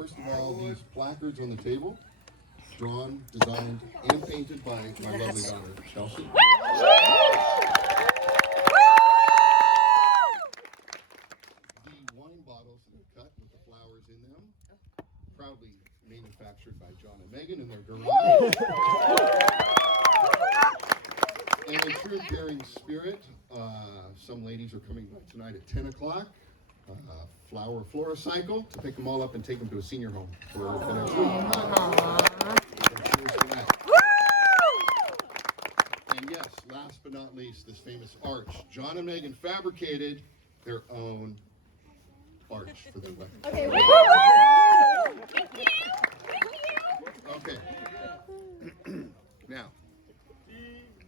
First of all, these placards on the table, drawn, designed, and painted by my lovely daughter, Chelsea. The wine bottles that are cut with the flowers in them, proudly manufactured by John and Megan in their garage. And in true caring spirit, some ladies are coming by tonight at 10 o'clock. Flower Floricycle to pick them all up and take them to a senior home for the next week. And yes, last but not least, this famous arch. John and Megan fabricated their own arch for their wedding. Okay. Now,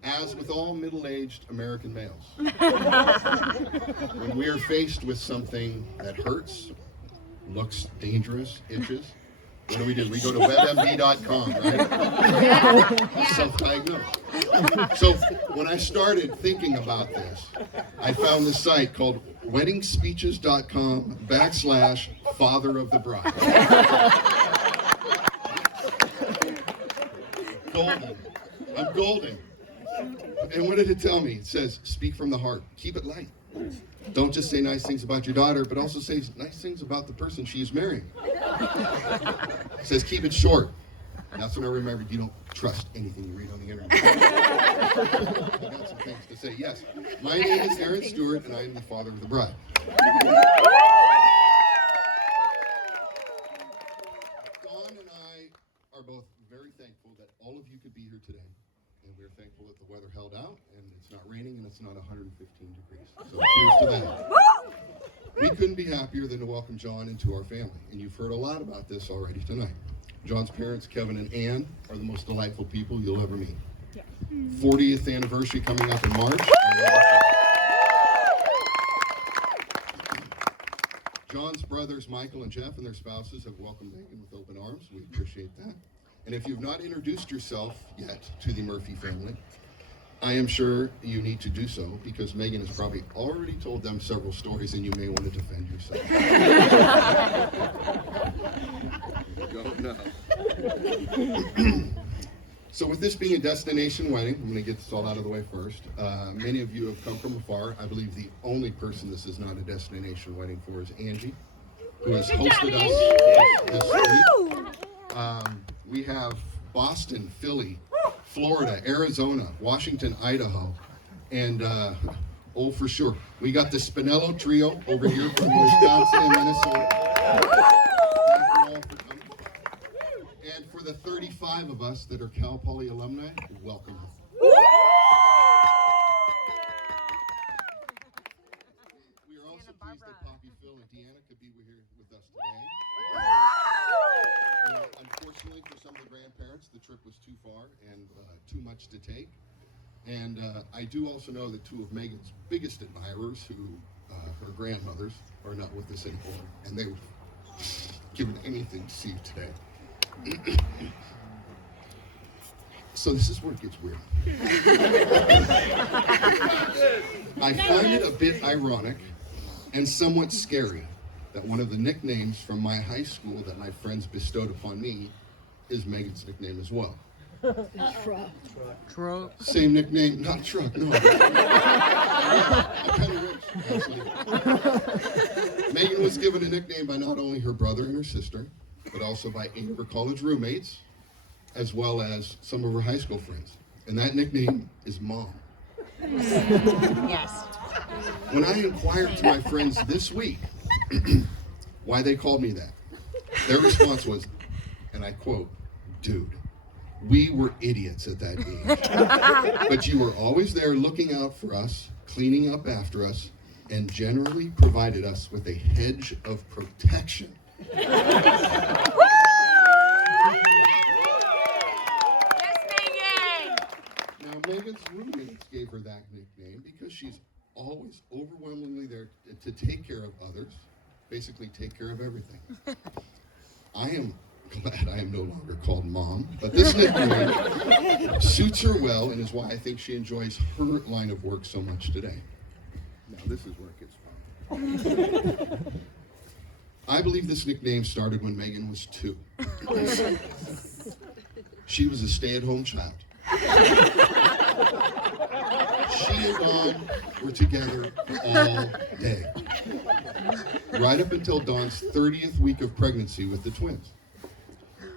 as with all middle-aged American males, when we are faced with something that hurts, looks dangerous, itches, what do? We go to webmd.com, right? Self-diagnose. So when I started thinking about this, I found this site called weddingspeeches.com/father of the bride. Golden. I'm golden. And what did it tell me? It says, speak from the heart. Keep it light. Don't just say nice things about your daughter, but also say nice things about the person she's marrying. It says, keep it short. And that's when I remembered you don't trust anything you read on the internet. I got some things to say. Yes, my name is Aaron Stewart, and I am the father of the bride. Dawn and I are both very thankful that all of you could be here today. And we're thankful that the weather held out, and it's not raining, and it's not 115 degrees. So cheers to that. We couldn't be happier than to welcome John into our family, and you've heard a lot about this already tonight. John's parents, Kevin and Ann, are the most delightful people you'll ever meet. 40th anniversary coming up in March. John's brothers, Michael and Jeff, and their spouses have welcomed Megan with open arms. We appreciate that. And if you've not introduced yourself yet to the Murphy family, I am sure you need to do so, because Megan has probably already told them several stories and you may want to defend yourself. Don't know. So with this being a destination wedding, I'm going to get this all out of the way first. Many of you have come from afar. I believe the only person this is not a destination wedding for is Angie, who has hosted us this week. We have Boston, Philly, Florida, Arizona, Washington, Idaho, and for sure, we got the Spinello Trio over here from Wisconsin and Minnesota. Thank you all for coming. And for the 35 of us that are Cal Poly alumni, welcome. We are also pleased that Poppy, Phil, and Deanna could be here with us today. Unfortunately, for some of the grandparents, the trip was too far and too much to take. And I do also know that two of Megan's biggest admirers, who her grandmothers, are not with us anymore, and they would have given anything to see you today. So this is where it gets weird. I find it a bit ironic and somewhat scary that one of the nicknames from my high school that my friends bestowed upon me is Megan's nickname as well. Truck. Same nickname, not truck, no. I'm kind of rich, actually. Megan was given a nickname by not only her brother and her sister, but also by 8 of her college roommates, as well as some of her high school friends. And that nickname is Mom. Yes. When I inquired to my friends this week why they called me that, their response was, and I quote, "Dude, we were idiots at that age, but you were always there looking out for us, cleaning up after us, and generally provided us with a hedge of protection." Now, Megan's roommates gave her that nickname because she's always overwhelmingly there to take care of others, basically take care of everything. I am glad I am no longer called Mom, but this nickname suits her well and is why I think she enjoys her line of work so much today. Now, this is where it gets fun. I believe this nickname started when Megan was 2. She was a stay-at-home child. She and Dawn were together all day, right up until Dawn's 30th week of pregnancy with the twins.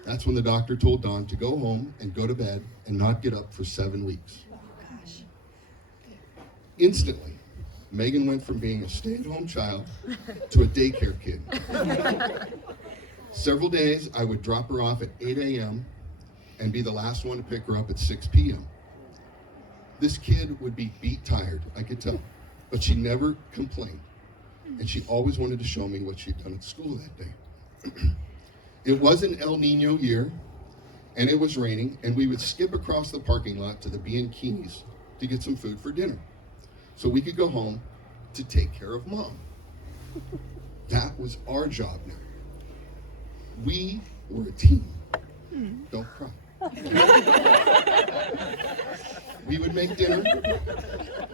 That's when the doctor told Dawn to go home and go to bed and not get up for 7 weeks. Instantly, Megan went from being a stay-at-home child to a daycare kid. Several days, I would drop her off at 8 a.m. and be the last one to pick her up at 6 p.m. This kid would be beat tired, I could tell, but she never complained. And she always wanted to show me what she'd done at school that day. It was an El Nino year, and it was raining, and we would skip across the parking lot to the Bianchini's to get some food for dinner, so we could go home to take care of Mom. That was our job now. We were a team. Don't cry. We would make dinner.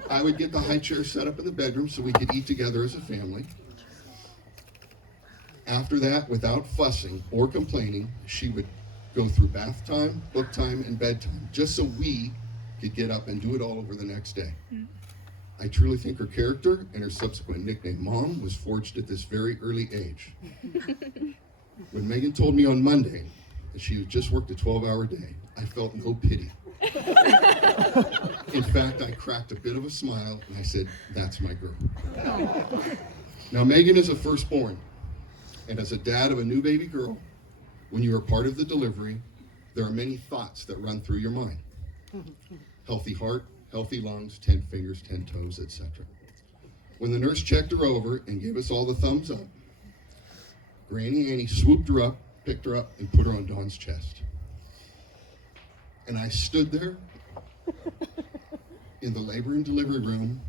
I would get the high chair set up in the bedroom so we could eat together as a family. After that, without fussing or complaining, she would go through bath time, book time, and bedtime, just so we could get up and do it all over the next day. I truly think her character and her subsequent nickname, Mom, was forged at this very early age. When Megan told me on Monday that she had just worked a 12-hour day, I felt no pity. In fact, I cracked a bit of a smile and I said, that's my girl. Now, Megan is a firstborn, and as a dad of a new baby girl, when you are part of the delivery, there are many thoughts that run through your mind. Healthy heart, healthy lungs, 10 fingers, 10 toes, etc. When the nurse checked her over and gave us all the thumbs up, Granny Annie swooped her up, picked her up, and put her on Dawn's chest. And I stood there in the labor and delivery room,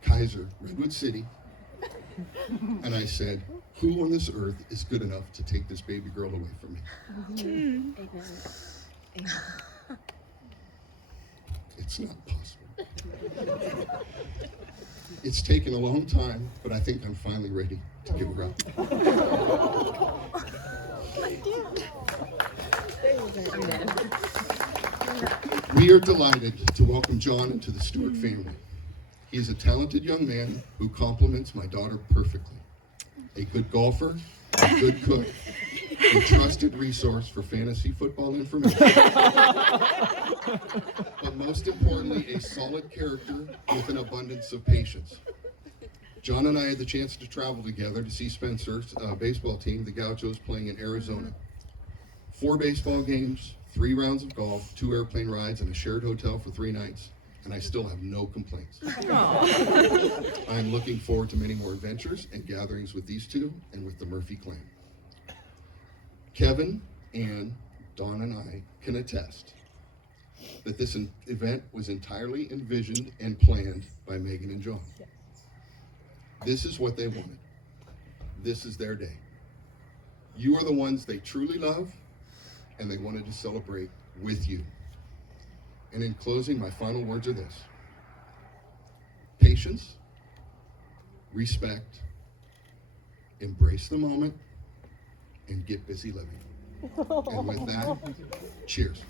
Kaiser, Redwood City, and I said, who on this earth is good enough to take this baby girl away from me? It's not possible. It's taken a long time, but I think I'm finally ready to give her up. We are delighted to welcome John into the Stewart family. He is a talented young man who complements my daughter perfectly. A good golfer, a good cook, a trusted resource for fantasy football information. But most importantly, a solid character with an abundance of patience. John and I had the chance to travel together to see Spencer's baseball team, the Gauchos, playing in Arizona. 4 baseball games, 3 rounds of golf, 2 airplane rides, and a shared hotel for 3 nights, and I still have no complaints. I am looking forward to many more adventures and gatherings with these two and with the Murphy clan. Kevin, Ann, Dawn, and I can attest that this event was entirely envisioned and planned by Megan and John. This is what they wanted. This is their day. You are the ones they truly love, and they wanted to celebrate with you. And in closing, my final words are this: patience, respect, embrace the moment, and get busy living. And with that, cheers.